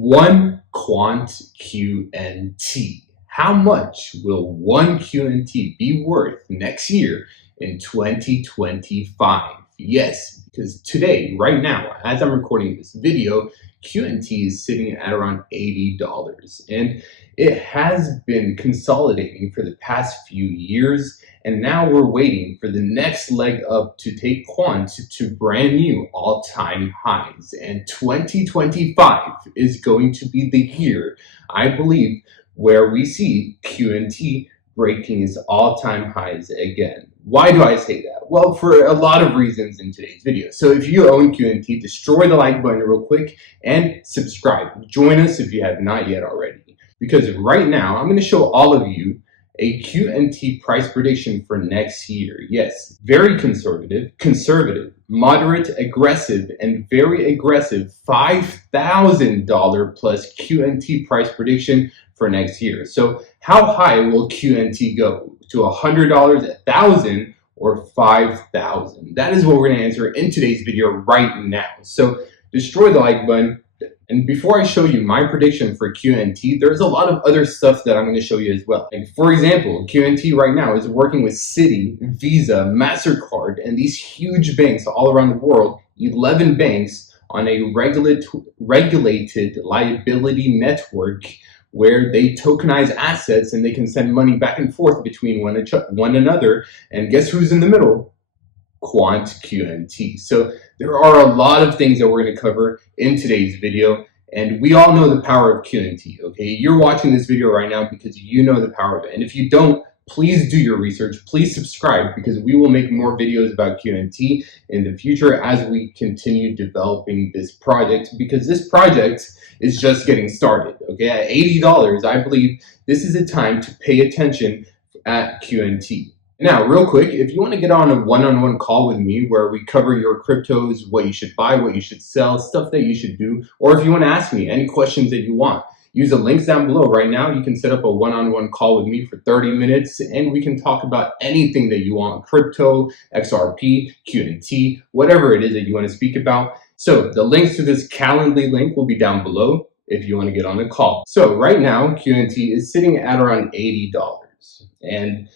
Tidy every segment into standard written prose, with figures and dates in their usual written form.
One Quant QNT. How much will one QNT be worth next year in 2025? Yes, because today, right now, as I'm recording this video, QNT is sitting at around $80, and it has been consolidating for the past few years, and now we're waiting for the next leg up to take Quant to brand new all-time highs. And 2025 is going to be the year, I believe, where we see QNT breaking its all-time highs again. Why do I say that? Well, for a lot of reasons in today's video. So if you own QNT, destroy the like button real quick and subscribe. Join us if you have not yet already. Because right now, I'm going to show all of you a QNT price prediction for next year. Yes, very conservative, moderate, aggressive, and very aggressive $5,000 plus QNT price prediction for next year. So how high will QNT go? To $100, $1,000, or $5,000? That is what we're going to answer in today's video right now. So destroy the like button. And before I show you my prediction for QNT, there's a lot of other stuff that I'm going to show you as well. Like for example, QNT right now is working with Citi, Visa, MasterCard, and these huge banks all around the world, 11 banks on a regulated liability network where they tokenize assets and they can send money back and forth between one another. And guess who's in the middle? Quant QNT. So there are a lot of things that we're going to cover in today's video, and we all know the power of QNT, okay? You're watching this video right now because you know the power of it, and if you don't, please do your research, please subscribe, because we will make more videos about QNT in the future as we continue developing this project, because this project is just getting started, okay? At $80, I believe this is a time to pay attention at QNT. Now, real quick, if you want to get on a one-on-one call with me where we cover your cryptos, what you should buy, what you should sell, stuff that you should do, or if you want to ask me any questions that you want, use the links down below. Right now, you can set up a one-on-one call with me for 30 minutes, and we can talk about anything that you want, crypto, XRP, QNT, whatever it is that you want to speak about. So the links to this Calendly link will be down below if you want to get on a call. So right now, QNT is sitting at around $80. And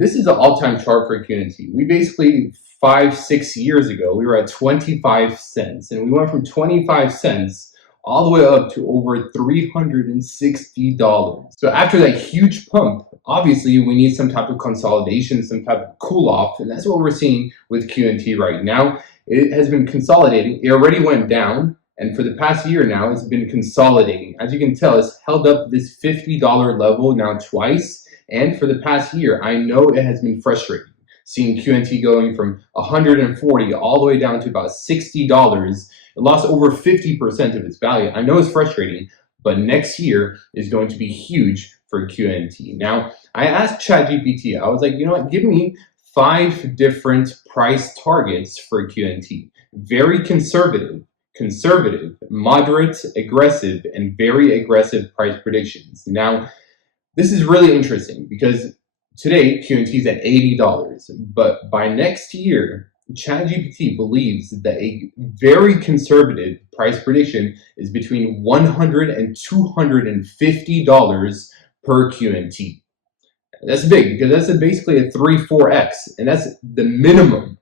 this is an all-time chart for QNT. We basically, 5-6 years ago, we were at 25 cents. And we went from 25 cents all the way up to over $360. So after that huge pump, obviously we need some type of consolidation, some type of cool off. And that's what we're seeing with QNT right now. It has been consolidating. It already went down. And for the past year now, it's been consolidating. As you can tell, it's held up this $50 level now twice. And for the past year, I know it has been frustrating seeing QNT going from 140 all the way down to about $60. It lost over 50% of its value. I know it's frustrating, but next year is going to be huge for QNT. Now, I asked ChatGPT, I was like, you know what, give me 5 different price targets for QNT. Very conservative, moderate, aggressive, and very aggressive price predictions. Now, this is really interesting because today QNT is at $80, but by next year, ChatGPT believes that a very conservative price prediction is between $100 and $250 per QNT. That's big because that's basically a 3-4x, and that's the minimum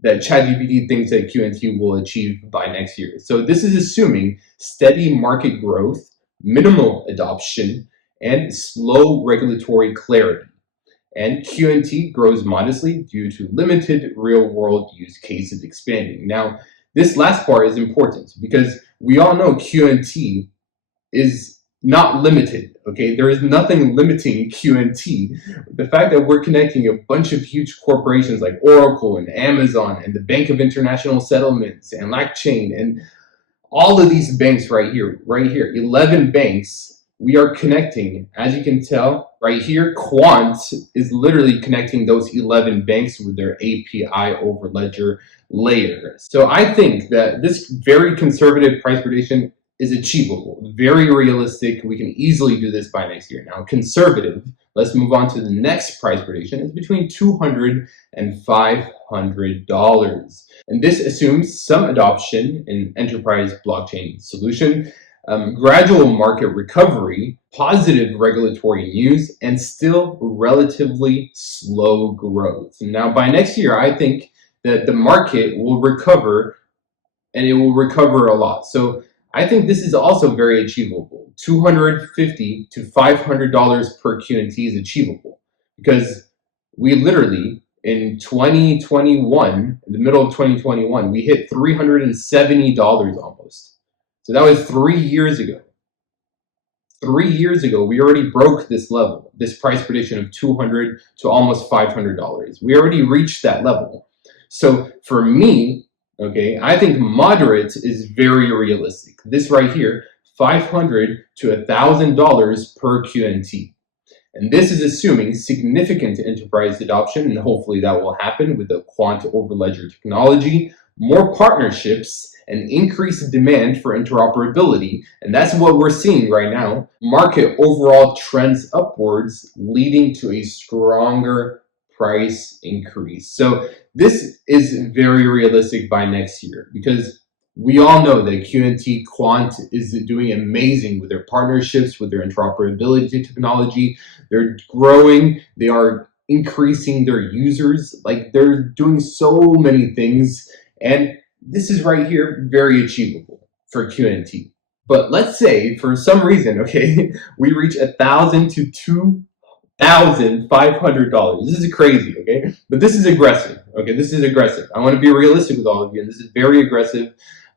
that ChatGPT thinks that QNT will achieve by next year. So this is assuming steady market growth, minimal adoption, and slow regulatory clarity. And QNT grows modestly due to limited real-world use cases expanding. Now, this last part is important because we all know QNT is not limited, okay? There is nothing limiting QNT. The fact that we're connecting a bunch of huge corporations like Oracle and Amazon and the Bank of International Settlements and LackChain and all of these banks right here, 11 banks, we are connecting. As you can tell right here, Quant is literally connecting those 11 banks with their API over ledger layer. So I think that this very conservative price prediction is achievable, very realistic. We can easily do this by next year. Now, conservative, let's move on to the next price prediction. It's between $200 and $500. And this assumes some adoption in enterprise blockchain solution. gradual market recovery, positive regulatory news, and still relatively slow growth. Now, by next year, I think that the market will recover, and it will recover a lot. So I think this is also very achievable. $250 to $500 per QNT is achievable because we literally in 2021, in the middle of 2021, we hit $370 almost. So that was 3 years ago. 3 years ago, we already broke this level, this price prediction of $200 to almost $500. We already reached that level. So for me, okay, I think moderate is very realistic. This right here, $500 to $1,000 per QNT. And this is assuming significant enterprise adoption, and hopefully that will happen with the Quant Overledger technology, more partnerships, and increased demand for interoperability. And that's what we're seeing right now. Market overall trends upwards, leading to a stronger price increase. So this is very realistic by next year because we all know that QNT Quant is doing amazing with their partnerships, with their interoperability technology. They're growing, they are increasing their users, like they're doing so many things. And this is right here very achievable for QNT. But let's say for some reason, okay, we reach $1,000 to $2,500. This is crazy, okay? But this is aggressive, okay? This is aggressive. I want to be realistic with all of you, and this is very aggressive.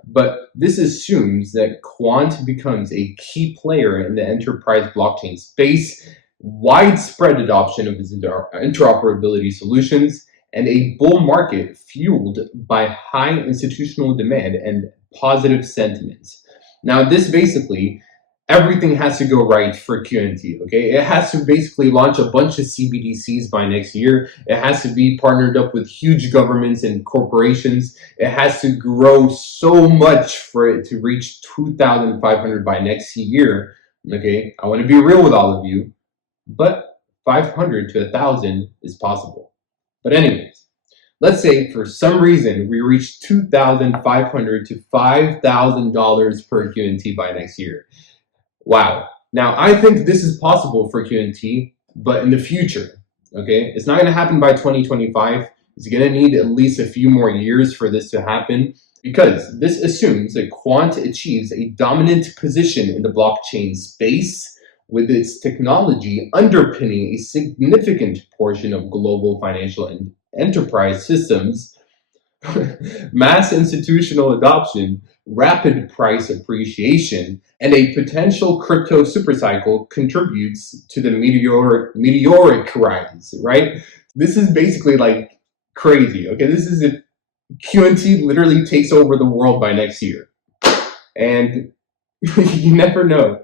But this assumes that Quant becomes a key player in the enterprise blockchain space, widespread adoption of its interoperability solutions, and a bull market fueled by high institutional demand and positive sentiment. Now, this basically, everything has to go right for QNT, okay? It has to basically launch a bunch of CBDCs by next year. It has to be partnered up with huge governments and corporations. It has to grow so much for it to reach 2,500 by next year, okay? I want to be real with all of you, but 500 to 1,000 is possible. But anyways, let's say for some reason we reach $2,500 to $5,000 per QNT by next year. Wow. Now, I think this is possible for QNT, but in the future, okay? It's not going to happen by 2025. It's going to need at least a few more years for this to happen because this assumes that Quant achieves a dominant position in the blockchain space with its technology underpinning a significant portion of global financial and enterprise systems, mass institutional adoption, rapid price appreciation, and a potential crypto supercycle contributes to the meteoric rise, right? This is basically like crazy, okay? This is if QNT literally takes over the world by next year. And you never know.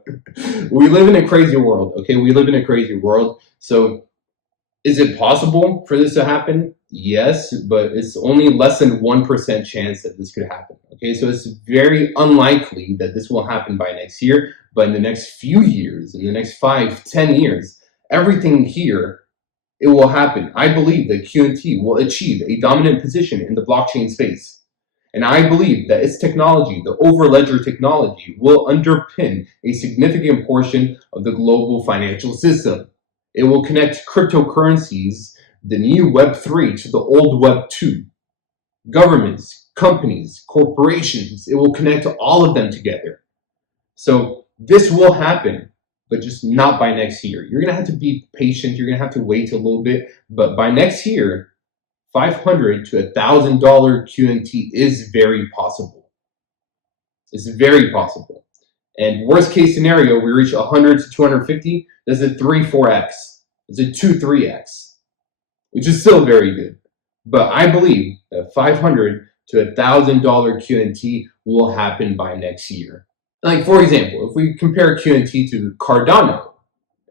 We live in a crazy world, okay? We live in a crazy world. So is it possible for this to happen? Yes, but it's only less than 1% chance that this could happen. Okay, so it's very unlikely that this will happen by next year, but in the next few years, in the next 5-10 years, everything here, it will happen. I believe that QNT will achieve a dominant position in the blockchain space. And I believe that its technology, the Overledger technology, will underpin a significant portion of the global financial system. It will connect cryptocurrencies, the new Web3 to the old Web2. Governments, companies, corporations, it will connect all of them together. So this will happen, but just not by next year. You're going to have to be patient. You're going to have to wait a little bit. But by next year, $500 to $1,000 QNT is very possible. It's very possible. And worst case scenario, we reach 100 to 250. That's a 3-4x. It's a 2-3x, which is still very good. But I believe that $500 to $1,000 QNT will happen by next year. Like, for example, if we compare QNT to Cardano,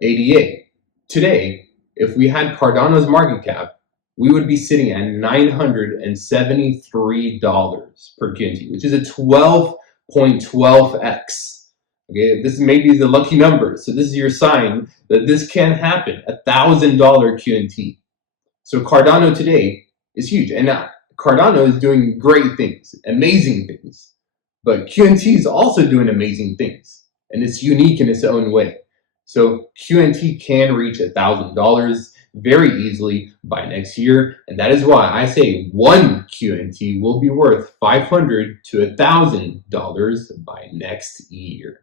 ADA, today, if we had Cardano's market cap, we would be sitting at $973 per QNT, which is a 12.12x. Okay, this maybe the lucky number. So this is your sign that this can happen, $1,000 QNT. So Cardano today is huge. And now Cardano is doing great things, amazing things. But QNT is also doing amazing things. and it's unique in its own way. So QNT can reach $1,000 very easily by next year, and that is why I say one QNT will be worth $500 to $1,000 by next year.